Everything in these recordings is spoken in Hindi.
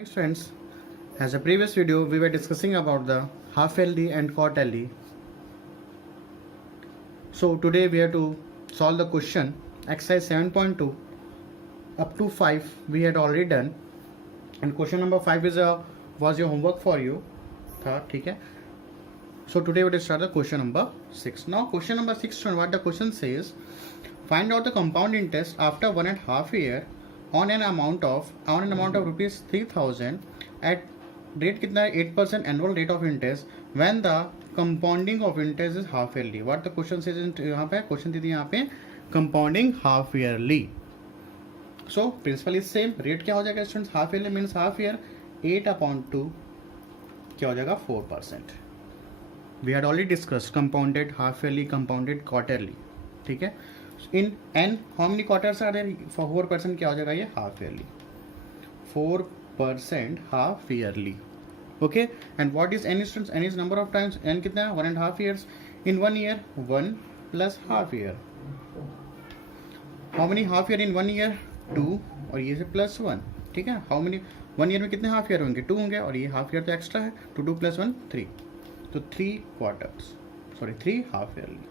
Thanks friends, as a previous video we were discussing about the half yearly and quarterly. So today we have to solve the question exercise 7.2 up to 5 we had already done, and question number 5 was your homework for you था, ठीक है. So today we will start the question number 6. Now question number 6, what the question says, find out the compound interest after 1.5 year on an amount of rupees 3000 at rate कितना है 8% annual rate of interest when the compounding of interest is half yearly. What the question says यहाँ पे क्वेश्चन दी थी यहाँ पे compounding half yearly. So principle is same. Rate क्या हो जाएगा students, half yearly means half year 8/2 क्या हो जाएगा 4%. We had already discuss compounded half yearly, compounded quarterly, ठीक है. In n how many quarters are there, 4% क्या हो जाएगा ये half yearly, 4% half yearly. Okay, and what is N students, n is number of times, n कितना है 1.5 years. In 1 year 1 plus half year. How many half year in 1 year 2 और ये से प्लस 1, ठीक है. हाउ मेनी 1 year में कितने हाफ ईयर होंगे 2 होंगे और ये हाफ ईयर तो एक्स्ट्रा है, तो 2 + 1 3, तो 3 quarters, sorry 3 half yearly.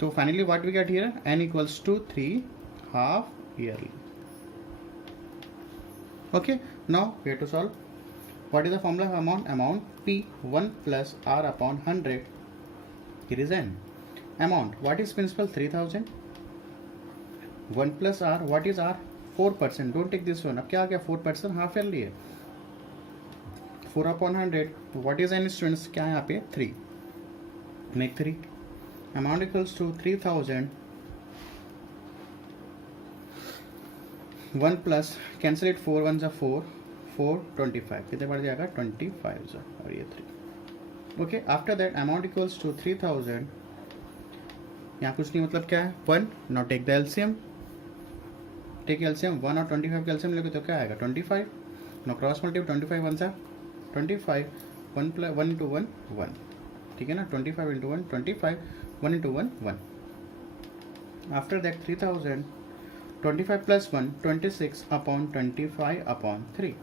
So finally what we get here, n equals to 3 half yearly. Okay, now we have to solve. What is the formula of amount P 1 plus R upon 100. Here is n. Amount, what is principal 3000, 1 plus R, what is R 4%. don't take this one. अब क्या आ गया 4% हाफ ईयरली है, 4/100. what is n स्टूडेंट्स, क्या है यहाँ पे 3, make 3. amount equals to 3000, 1 plus cancel it, 4 1 are 4, 4 25 कितने बढ़ जाएगा 25 और ये 3. Okay, after that amount equals to 3000, यहाँ कुछ नहीं, मतलब क्या है 1. Now take the LCM, take LCM 1 और 25 का एलसीएम लेके तो क्या आएगा 25. नाउ क्रॉस मल्टीप्लाई 25 1 सा 25, 1 + 1 × 1 1, ठीक है ना. 25 × 1 25, 1 × 1 1. After that 3000, 25 + 1 26/25/3.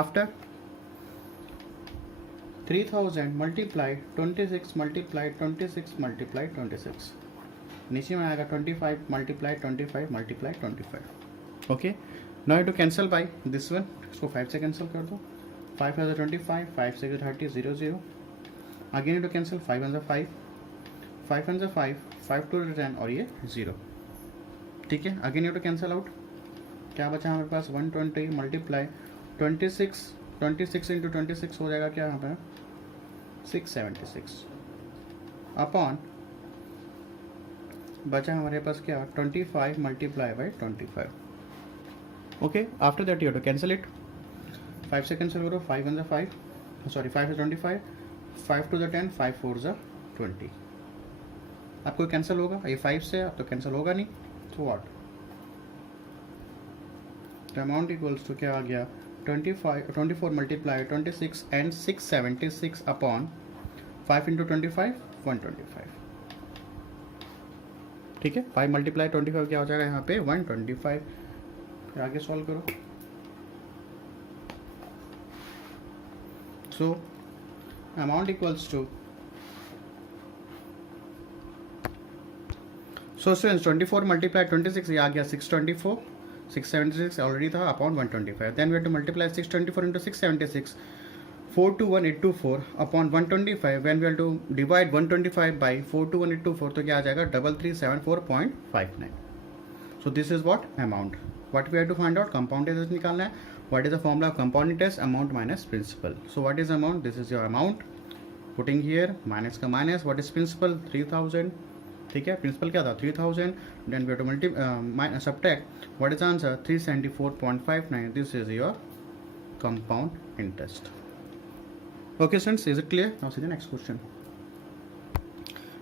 After 3000 multiply 26 multiply 26 multiply 26, नीचे में आएगा 25 multiply 25 multiply 25. Okay, now to cancel by this one, इसको 5 से कैंसिल कर दो. 5 × 25, 5 × 6 = 30, 0 0. अगेन टू कैंसिल, 5 × 5, 5 × 5, 5 × 2 10 और ये 0, ठीक है. Again you to cancel out, क्या बचा हमारे पास 120 मल्टीप्लाई 26, 26 × 26 हो जाएगा क्या यहाँ पे 676 अपॉन बचा हमारे पास क्या 25 multiply by 25. Okay, after that you to cancel it, 5 से कैंसिल करो, 5 × 5, सॉरी 5 × 25, 5 × 2 10, 5 × 4 = 20. आपको कैंसिल होगा ये 5 से, अब तो कैंसिल होगा नहीं, तो what the amount equals to क्या आ गया 24 मल्टीप्लाई 26 एंड 676 अपॉन 5 × 25 125, ठीक है. 5 मल्टीप्लाई 25 क्या हो जाएगा यहाँ पे 125. फिर आगे सॉल्व करो. सो amount equals to, so students 24 multiply 26 ये आ गया 624, 676 ऑलरेडी था upon 125. Then we have to multiply 624 into 676, 421824 upon 125. When we have to divide 125 by 421824 तो क्या आ जाएगा 3374.59. So this is what amount. What we have to find out, compound interest निकालना है. What is the formula of compound interest, amount minus principal. So what is amount, this is your amount, putting here minus का minus. what is principal 3000, ठीक है. principal क्या था 3000, then we have to subtract, what is answer 374.59. this is your compound interest. Okay students, is it clear? Now see the next question.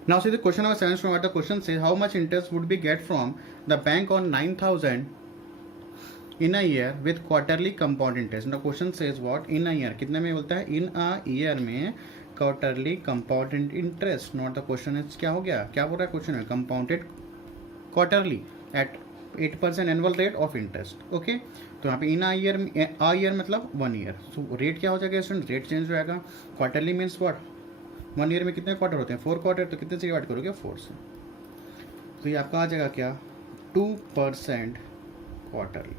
Now see the question number 7. What the question says, how much interest would be get from the bank on 9000 in a year with quarterly compound interest. Now question says what, in a year कितने में बोलता है in a year में quarterly compound interest. Not the question is क्या हो गया, क्या बोल रहा है क्वेश्चन में, compounded quarterly at 8% annual rate of interest. Okay, तो यहाँ पे इन आ ईयर मतलब 1 ईयर। सो रेट क्या हो जाएगा स्टूडेंट, रेट चेंज हो जाएगा। क्वार्टरली मीन्स व्हाट, 1 ईयर में कितने क्वार्टर होते हैं, 4 क्वार्टर, तो कितने से डिवाइड करोगे, 4 से। तो ये आपका आ जाएगा क्या, 2% क्वार्टरली।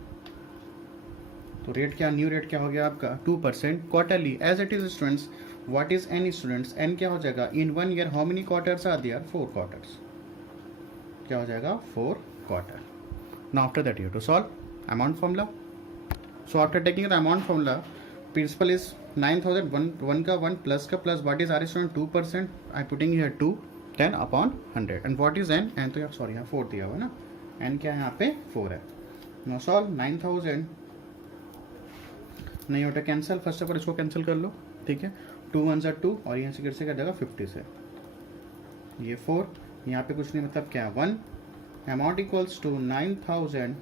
तो रेट क्या, न्यू रेट क्या हो गया आपका 2% quarterly. As it is students, what is N students, n क्या हो जाएगा, in 1 year how many quarters are there, 4 quarters. क्या हो जाएगा, 4 quarter. Now after that you to solve amount formula. So after taking the amount formula, principal is 9000, 1 का 1 प्लस का plus, what is r student 2%, I putting here 2, 10 upon 100, and what is N, N तो सॉरी यहाँ 4 दिया हुआ ना, एन क्या है यहाँ पे 4 है। नाउ सॉल्व 9000 नहीं होता कैंसिल, फर्स्ट ऑफ ऑल इसको कैंसिल कर लो, ठीक है, 2 1 ज़ा 2 और यहाँ से किट से कर देगा 50 से, ये 4, यहाँ पे कुछ नहीं मतलब क्या 1, amount equals to 9000,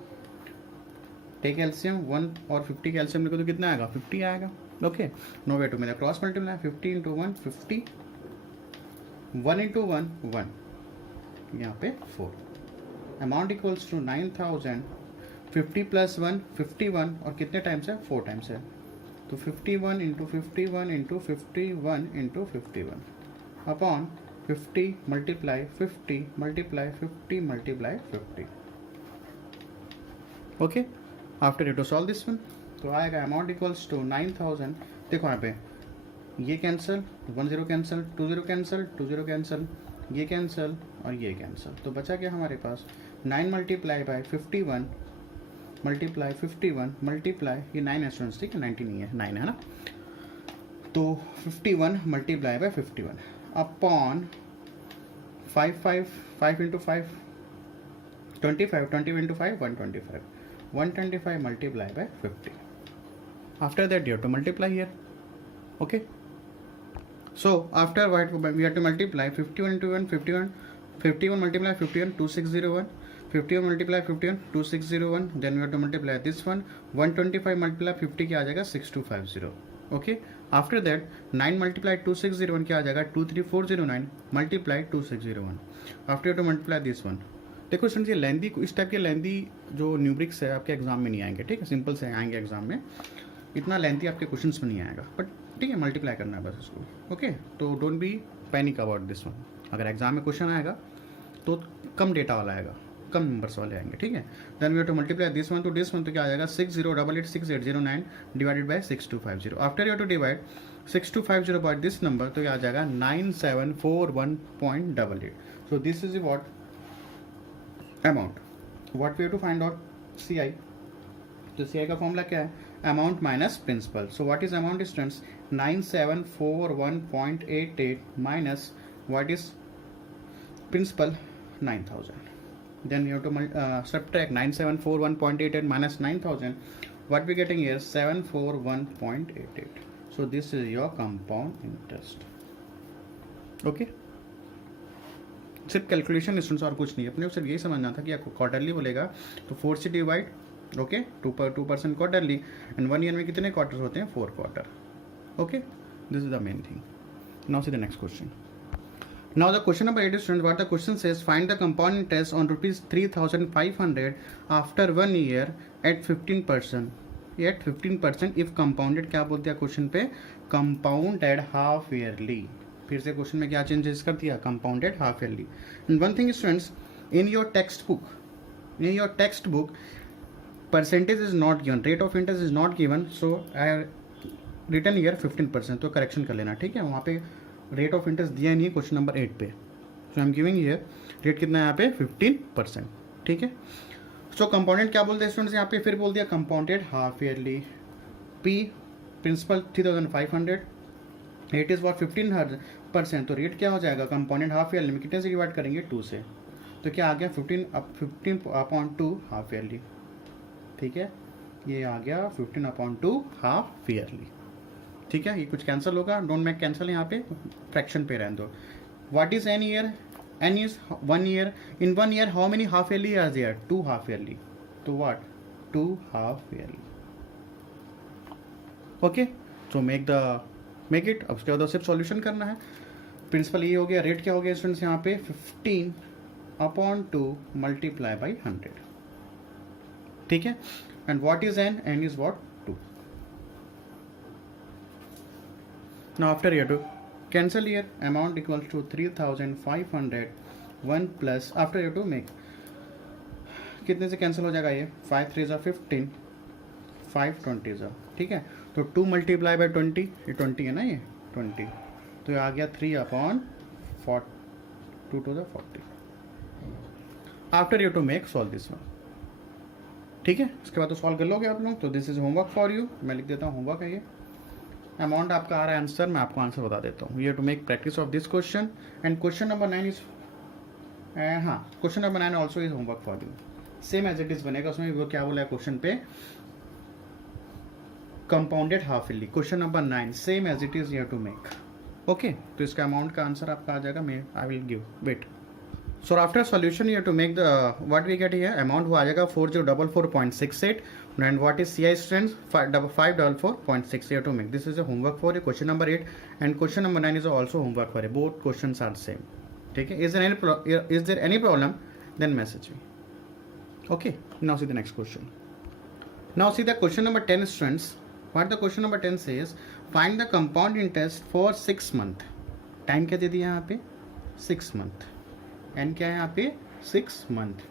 take LCM 1 और 50 का एलसीएम लिखो तो कितना आएगा, 50 आएगा। ओके, नो वे टू मेरा क्रॉस मल्टीप्लाई, 50 इंटू 1 50, 1 इंटू 1 1, यहाँ पे 4, अमाउंट इक्वल्स टू 9000, 50 प्लस 1 51, और कितने टाइम्स है, 4 टाइम्स है, तो 51 into 51 into 51 into 51 upon 50 multiply 50 multiply 50 multiply 50। Okay, after you to solve this one, तो आएगा अमाउंट इक्वल्स टू 9000, देखो यहाँ पे ये कैंसिल, 1 0 कैंसिल, 2 0 कैंसिल, 2 0 कैंसिल, ये कैंसिल और ये कैंसिल, तो बचा क्या हमारे पास 9 मल्टीप्लाई बाई 51 मल्टीप्लाई 51 मल्टीप्लाई, ये 9 स्टूडेंट्स, ठीक है 90 नहीं है 9 है ना, तो 51 multiply by 51 upon 5 into 5 25, 20 into 5 125 multiply by 50। After that you have to multiply here. Okay, so after what we have to multiply 51 into 1 51 multiply 51 2601, 51 multiply 51 2601, then we have to multiply this one 125 multiply 50 क्या आ जाएगा 6250। ओके, आफ्टर दैट 9 मल्टीप्लाई 2601 क्या आ जाएगा 23409 multiply 2601, after two multiply this one. देखो स्टूडेंट्स, ये लेंदी, इस टाइप के लेंदी जो न्यूब्रिक्स है आपके एग्जाम में नहीं आएंगे, ठीक है, सिंपल से आएंगे एग्जाम में, इतना लेंथी आपके क्वेश्चंस में नहीं आएगा, बट ठीक है मल्टीप्लाई करना है बस इसको। ओके, तो don't be panic about this one, अगर एग्जाम में क्वेश्चन आएगा तो कम डेटा वाला आएगा, कम नंबर्स वाले आएंगे, ठीक है। Then we have to multiply this one to this one, तो क्या आ जाएगा 60886809 divided by 6250। After you have to divide 6250 by this number, तो क्या आ जाएगा 9741.88। So this is what amount, what we have to find out CI, तो CI का फॉर्मूला क्या है, amount minus principal. So what is amount students 9741.88 minus what is principal 9000, then you have to subtract 9741.88 minus 9000, what we getting here 741.88, so this is your compound interest। okay, सिर्फ कैलकुलेशन स्टूडेंट्स और कुछ नहीं, अपने को सिर्फ यही समझना था कि आपको क्वार्टरली बोलेगा तो 4 से divide, okay 2% quarterly, and 1 year में कितने क्वार्टर होते हैं 4 quarter. Okay, this is the main thing. Now see the next question. Now the question number 8 is students, what the question says, find the compound interest on rupees 3500 after 1 year at 15%, at 15% if compounded, क्या बोलते हैं क्वेश्चन पे, compounded half yearly। फिर से क्वेश्चन में क्या चेंजेस कर दिया, compounded half yearly। and one thing students, in your textbook percentage is not given, rate of interest is not given, so I have written here 15%, तो करेक्शन कर लेना, ठीक है, वहाँ पे रेट ऑफ इंटरेस्ट दिया नहीं है क्वेश्चन नंबर 8 पे, so I am giving here rate कितना है यहाँ पे 15%, ठीक है। सो कंपाउंडेड क्या बोलते हैं स्टूडेंट्स, यहाँ पे फिर बोल दिया compounded half yearly, P principal 3500, 8 is for 15%, तो रेट क्या हो जाएगा कंपाउंडेड हाफ ईयरली में कितने से डिवाइड करेंगे 2 से, तो क्या आ गया 15/2 हाफ ईयरली, ठीक है, ये आ गया 15/2 हाफ ईयरली, ठीक है। ये कुछ कैंसिल होगा, डोंट मेक कैंसिल, यहाँ पे फ्रैक्शन पे रहने दो। What is n year, n is 1 year, in 1 year how many half yearly are there, 2 half yearly, तो what 2 half yearly. Okay, so make it, अब उसके बाद सिर्फ सॉल्यूशन करना है। प्रिंसिपल ये हो गया, रेट क्या हो गया स्टूडेंट्स यहाँ पे 15/2 मल्टीप्लाई बाई 100, ठीक है. And what is N? N is what? 2. Now after you to cancel here, amount equals to 3500. 1 plus after you to make, कितने से कैंसिल हो जाएगा ये? 5 3 ज़ा 15, 5 20 ज़ा, ठीक है. तो 2 मल्टीप्लाई बाई 20, ये 20 है ना, ये 20, तो ये आ गया 3 upon 2 to the 40. After you to make solve this one, ठीक है. इसके बाद तो सॉल्व कर लोगे आप लोग. तो this is homework for you. मैं लिख देता हूँ होमवर्क है ये. अमाउंट आपका आ रहा है आंसर, मैं आपको आंसर बता देता हूँ. You to make practice of this question. And question number 9 is, हाँ, question number 9 also is homework for you. Same as it is बनेगा. उसमें वो क्या बोला है क्वेश्चन पे, compounded half yearly. Question number 9 same as it is you to make. Okay, तो इसका अमाउंट का आंसर आपका आ जाएगा. मैं I will give, wait. So after solution you have to make the what we get here, amount वो आ जाएगा 4044.68 and what is CI strength 544.6. You have to make, this is a homework for you. Question number 8 and question number 9 is also homework for you. Both questions are same. Okay, is there any problem? Then message me. Okay, now see the next question. Now see the question number 10 students. What the question number 10 says, find the compound interest for 6 month. Time क्या दे दिया यहाँ पे? 6 month. एंड क्या है यहाँ पे? 6 month.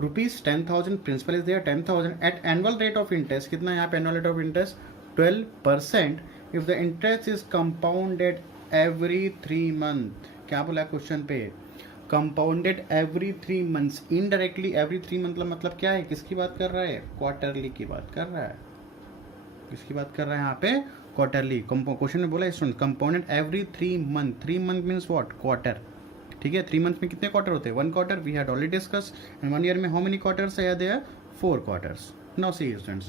Rupees 10,000 principal is there 10,000 at annual rate of interest. कितना है यहाँ पे annual rate of interest? 12%. If the interest is compounded every 3 month. क्या बोला है क्वेश्चन पे? Compounded every 3 months. Indirectly every 3 month मतलब क्या है? किसकी बात कर रहा है? क्वार्टरली की बात कर रहा है. किसकी बात कर रहा है यहाँ पे? क्वार्टरली. क्वेश्चन में बोला student compounded every 3 month. 3 month means what? Quarter. ठीक है. 3 मंथ में कितने क्वार्टर होते हैं? 1 quarter. We had already discuss. And 1 year में हाउ मेनी क्वार्टर्स है? There 4 quarters. Now see students,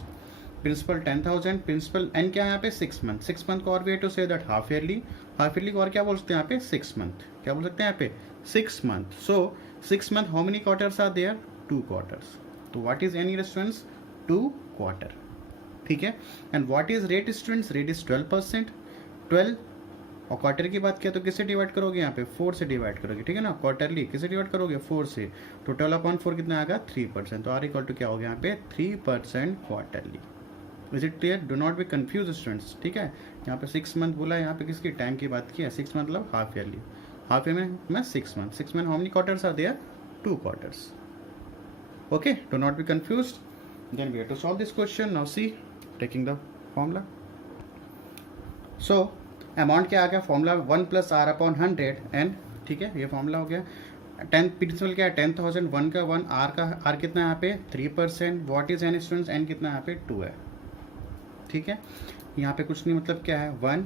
principal 10,000, principal and क्या है यहाँ पे? 6 मंथ. 6 मंथ को और way to say that half yearly. Half yearly को और क्या बोल सकते हैं यहाँ पे? 6 मंथ. क्या बोल सकते हैं यहाँ पे? 6 month. So 6 month how many quarters are there? 2 quarters. तो what is any students? 2 quarter. ठीक है. And what is rate students? Rate is 12%. 12 और क्वार्टर की बात किया तो किससे डिवाइड करोगे? यहाँ पे 4 से डिवाइड करोगे. ठीक है ना. क्वार्टरली किससे डिवाइड करोगे? 4 से. तो 12/4 कितना आएगा? 3%. तो आर इक्वल टू क्या हो गया यहाँ पे? 3% quarterly. Is it clear? Do not be confuse students. ठीक है. यहाँ पे 6 मंथ बोला है, यहाँ पे किसकी टाइम की बात की है? 6 मतलब हाफ ईयरली. हाफ ईयर में 6 month. 6 month how many quarters are there? 2 quarters. Okay, do not be confuse. Then we have to solve this question. Now see, taking the formula. So amount क्या आ गया? फॉर्मूला 1 + r/100 एंड, ठीक है, ये फॉर्मूला हो गया. 10 प्रिंसिपल क्या है? 10,000. 1 का 1, आर का आर कितना है यहाँ पे? 3%. What is N students? N कितना यहाँ पे? 2 है. ठीक है. यहाँ पे कुछ नहीं, मतलब क्या है? 1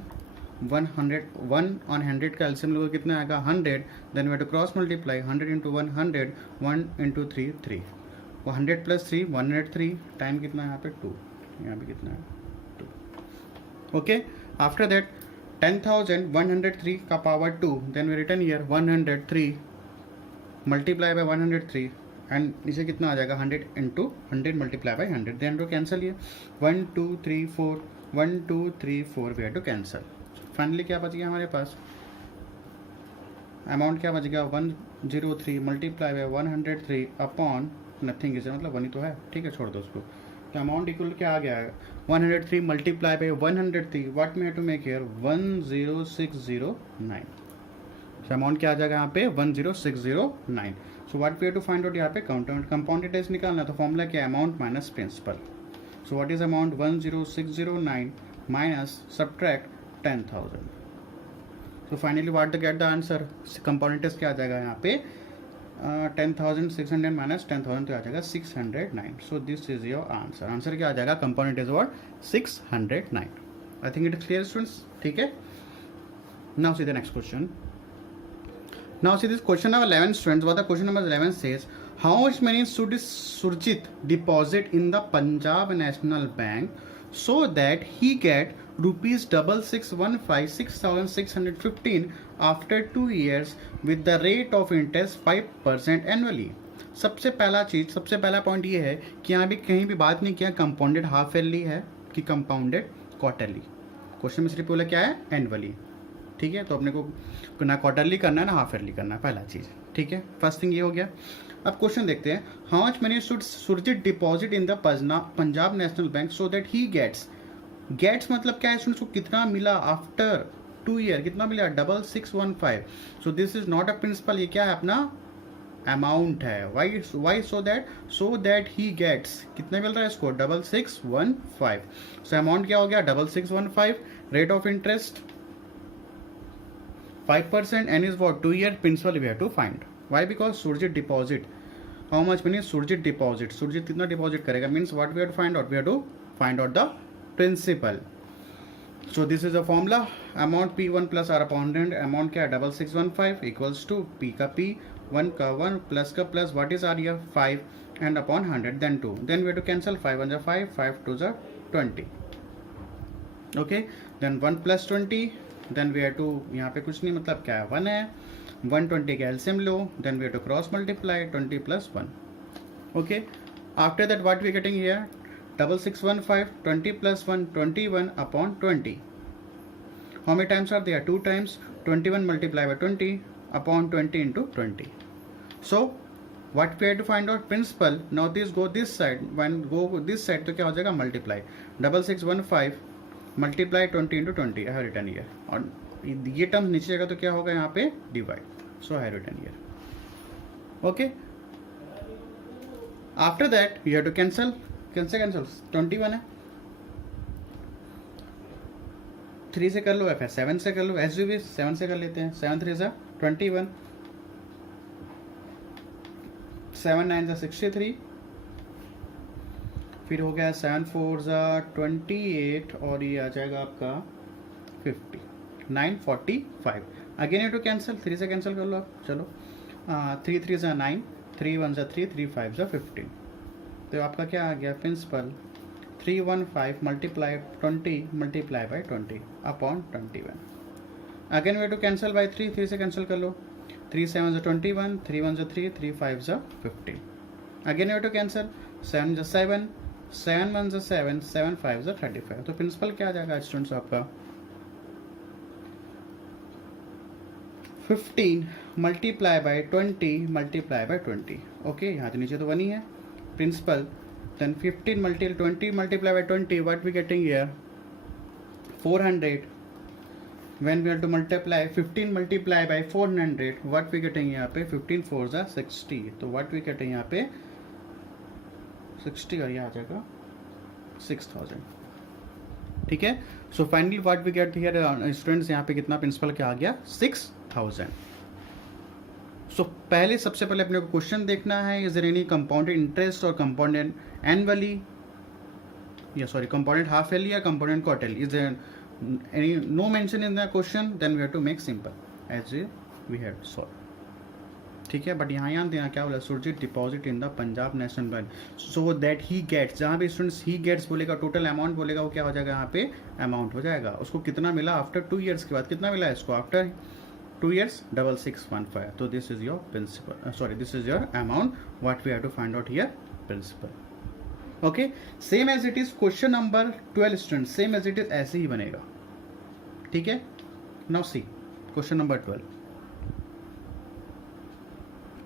ऑन 100 का एलसीएम लोगे कितना आएगा? 100. Then we have to cross multiply 100 × 100. 1 × 3 3. 100 + 3 103. Time कितना है यहाँ पे? 2. यहाँ पे कितना है? 2. ओके. आफ्टर दैट 10,000 103 का power 2. Then we return here 103 multiply by 103 and इसे कितना आ जाएगा? 100 × 100 multiply by 100. Then to cancel here 1 2 3 4 1 2 3 4 we have to cancel. Finally क्या बच गया हमारे पास? अमाउंट क्या बच गया? 103 multiply by 103 upon nothing is, मतलब 1 ही तो है. ठीक है, छोड़ दो उसको. तो अमाउंट इक्वल क्या आ गया है? 103 multiply by 103. What we have to make here? 10609. So amount क्या आ जाएगा यहाँ पे? 10609. So what we have to find out यहाँ पे? कंपाउंड इंटरेस्ट निकालना. तो फॉर्मूला क्या है? Amount minus principal. So what is amount? 10609 minus subtract 10,000. So finally what the get the answer? Compound interest क्या आ जाएगा यहाँ पे? 10,600 माइनस 10,000 तो आ जाएगा 609. सो this is your answer. Answer क्या आ जाएगा? Compound is what? 609. I think it is clear students. ठीक है. Now see the next question. Now see this question number 11 students. What the question number 11 says, how much money should Surjit deposit in the Punjab National Bank so that he get ₹6615 6,615 after 2 years with the rate of interest 5% annually. सबसे पहला पॉइंट ये है कि यहाँ भी कहीं भी बात नहीं किया कंपाउंडेड हाफ ईयरली है कि कंपाउंडेड क्वार्टरली. क्वेश्चन में सिर्फ बोला क्या है? एनुअली. ठीक है. तो अपने को ना क्वार्टरली करना है ना हाफ ईयरली करना है, पहला चीज़. ठीक है. फर्स्ट थिंग ये हो गया. अब क्वेश्चन देखते हैं, how much money should Surjit deposit in the Punjab National Bank so that he gets मतलब क्या है स्टूडेंट्स को कितना मिला आफ्टर 2 ईयर, कितना मिला 6615. So this is not a principal, ये क्या है अपना अमाउंट है. Why so that he gets कितना मिल रहा है इसको 6615. सो अमाउंट क्या हो गया 6615. Rate of interest 5% and is what 2 year principal we have to find. Why? Because Surjit deposit. How much money Surjit deposit? Surjit कितना deposit करेगा? Means what we have to find out? We have to find out the principal. So this is a formula. Amount P1 plus R upon 100. Amount क्या है 6615 equals to P का P 1 का 1 plus का plus what is R here 5 and upon 100 then 2. Then we have to cancel 5 1 5 5 2 20. Okay. Then 1 plus 20. Then we have to, यहाँ पे कुछ नहीं मतलब क्या है 1 है, 120 का एलसीएम लो, then we have to cross multiply 20 plus 1. Okay, after that what we getting here 6615 20 plus 1 21 upon 20. How many times are there 2 times 21 multiply by 20 upon 20 into 20. So what we have to find out principal. Now this go this side, when go this side तो क्या हो जाएगा मल्टीप्लाई 6615 मल्टीप्लाई 20 इंटू 20 है रिटर्न ईयर, और ये टर्म नीचे जाएगा तो क्या होगा यहाँ पे डिवाइड. सो है return year. Okay, after that you have to cancel 21 है 3 से कर लो या फिर 7 से कर लो, एस भी 7 से कर लेते हैं. 7 3 सा 21, 7 9 सा 63, फिर हो गया 7 4 ज़ा 28 और ये आ जाएगा आपका 50 9 45. अगेन यू टू कैंसिल 3 से कैंसिल कर लो आप. चलो 3 3 ज़ा 9 3 1 ज़ा 3 3 5 ज़ा 15. तो आपका क्या आ गया principal 315 multiply 20 multiply by 20 upon 21. Again we to cancel by 3 3 से कैंसिल कर लो. 3 7 ज़ा 21 3 1 ज़ा 3 3 5 ज़ा 15. अगेन यू टू कैंसिल 7 ज़ा 7 7 1 ज़ा 7 7 5 ज़ा 35. तो प्रिंसिपल क्या आ जाएगा स्टूडेंट्स आपका 15 multiply by 20 multiply by 20. Okay, यहाँ तो नीचे तो 1 ही है principal. Then 15 20 multiply by 20 what we getting here 400. When we have to multiply 15 multiply by 400 what we getting यहाँ पे 15 4 ज़ा 60. तो व्हाट वी गेटिंग यहाँ पे 60 और ये आ जाएगा 6000. ठीक है. So finally what we get here students यहाँ पे कितना प्रिंसिपल क्या आ गया 6000. सो पहले सबसे पहले अपने को क्वेश्चन देखना है, is there any compounded interest और कंपाउंडेड एनुअली या सॉरी कंपाउंडेड हाफ ईयरली या compounded quarterly. Is there any no mention in the question, then we have to make simple as we have solve. ठीक है, बट यहाँ देना क्या बोला Surjit deposit in the Punjab National Bank so that he gets. जहाँ भी स्टूडेंट्स ही गेट्स बोलेगा टोटल अमाउंट बोलेगा वो क्या हो जाएगा यहाँ पे अमाउंट हो जाएगा. उसको कितना मिला आफ्टर 2 ईयर्स के बाद कितना मिला इसको आफ्टर 2 ईयर्स 6615. तो this is your principal, sorry this is your amount what we have to find out here principal. Okay, same as it is question number 12 student, same as it is ऐसे ही बनेगा. ठीक है, now see question number 12.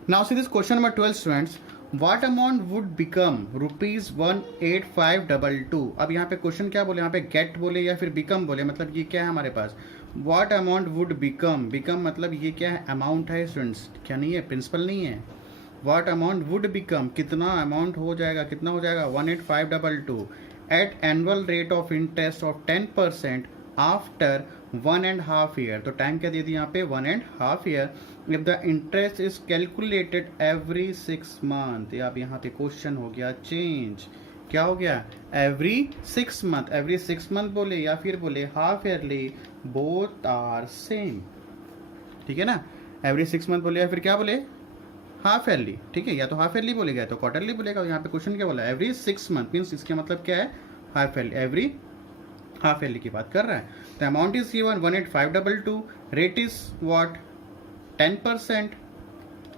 Now see this question number 12 students. What amount would become rupees 18522? अब यहाँ पे क्वेश्चन क्या बोले, यहाँ पे get बोले या फिर become बोले, मतलब ये क्या है हमारे पास what amount would become. मतलब ये क्या है अमाउंट है स्टूडेंट्स, क्या नहीं है प्रिंसिपल नहीं है. what amount would become कितना अमाउंट हो जाएगा, कितना हो जाएगा 18522 at annual rate of interest of 10% after 1.5 year. तो टाइम क्या दे दी यहाँ पे 1.5 year. If the interest is calculated every 6 month. अब यहाँ पे क्वेश्चन हो गया चेंज, क्या हो गया एवरी 6 मंथ. एवरी 6 मंथ बोले या फिर बोले half yearly, both are same. ठीक है ना, एवरी 6 मंथ बोले या फिर क्या बोले हाफ ईयरली. ठीक है, या तो हाफ ईयरली बोलेगा या तो क्वार्टरली बोलेगा. यहाँ पे क्वेश्चन क्या बोला एवरी 6 मंथ मीन्स इसका मतलब क्या है half yearly, every half yearly की बात कर रहा है. The amount is given 18522. Rate is what 10%.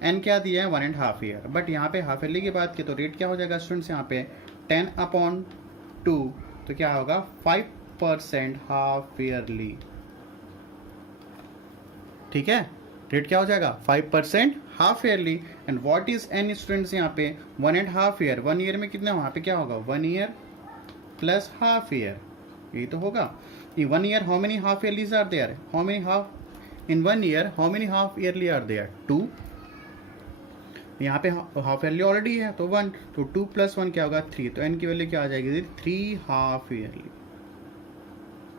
N क्या दिया है 1.5 ईयर. बट यहाँ पे हाफ ईयरली की बात की तो रेट क्या हो जाएगा स्टूडेंट्स यहाँ पे 10/2. तो क्या होगा 5% हाफ ईयरली. ठीक है, रेट क्या हो जाएगा 5% half yearly and what is N students यहाँ पे 1.5 ईयर, 1 ईयर में कितना वहाँ पे क्या होगा 1 ईयर प्लस हाफ ईयर, यही तो होगा. In 1 year how many half yearlies are there? How many half in 1 year how many half yearly are there? 2. यहाँ पे हाफ ईयरली ऑलरेडी है तो 1, तो 2 + 1 क्या होगा 3, तो n की वैल्यू क्या आ जाएगी 3 हाफ ईयरली.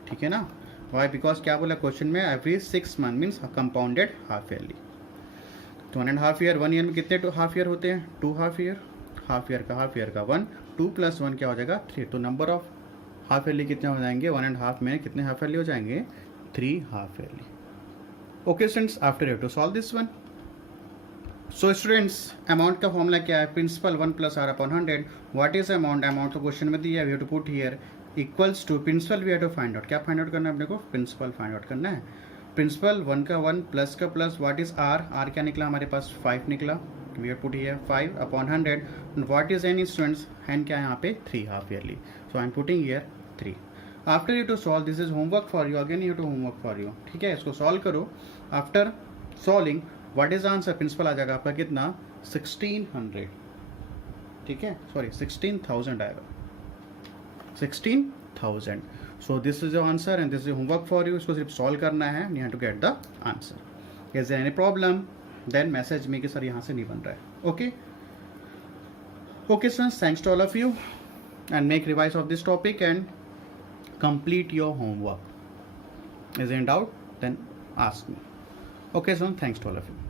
ठीक है ना. वाई बिकॉज क्या बोला क्वेश्चन में every 6 month means compounded half yearly. तो 1.5 ईयर, 1 ईयर में कितने हाफ ईयर होते हैं 2 हाफ ईयर, हाफ ईयर का 1, 2 + 1 क्या हो जाएगा 3. तो नंबर ऑफ हाफ ईयरली कितने हो जाएंगे 1.5 में कितने हाफ ईयरली हो जाएंगे 3 half yearly. Okay students, after you to solve this one. So students amount का फॉर्मूला क्या है principal 1 + r/100. What is amount, amount तो क्वेश्चन में दिया है, we have to put here equals to principal we have to find out. क्या फाइंड आउट करना है अपने को प्रिंसिपल फाइंड आउट करना है. प्रिंसिपल 1 का 1 प्लस का plus, what is r, r क्या निकला हमारे पास 5 निकला, we have put here 5/100. What is N students, n क्या है यहाँ पे 3 half yearly. So I am putting here 3. After you to solve, this is homework for you, again you to homework for you. ठीक है, इसको सॉल्व करो. After solving what is answer, principal आ जाएगा आपका कितना 1600. ठीक है, सॉरी 16,000 आएगा 16,000. So this is your answer and this is homework for you. इसको सिर्फ सॉल्व करना है, you have to get the answer. Is there any problem then message me कि सर यहाँ से नहीं बन रहा है. Okay okay sir, thanks to all of you and make revise of this topic and complete your homework. Is in doubt then ask me. Okay, so thanks to all of you.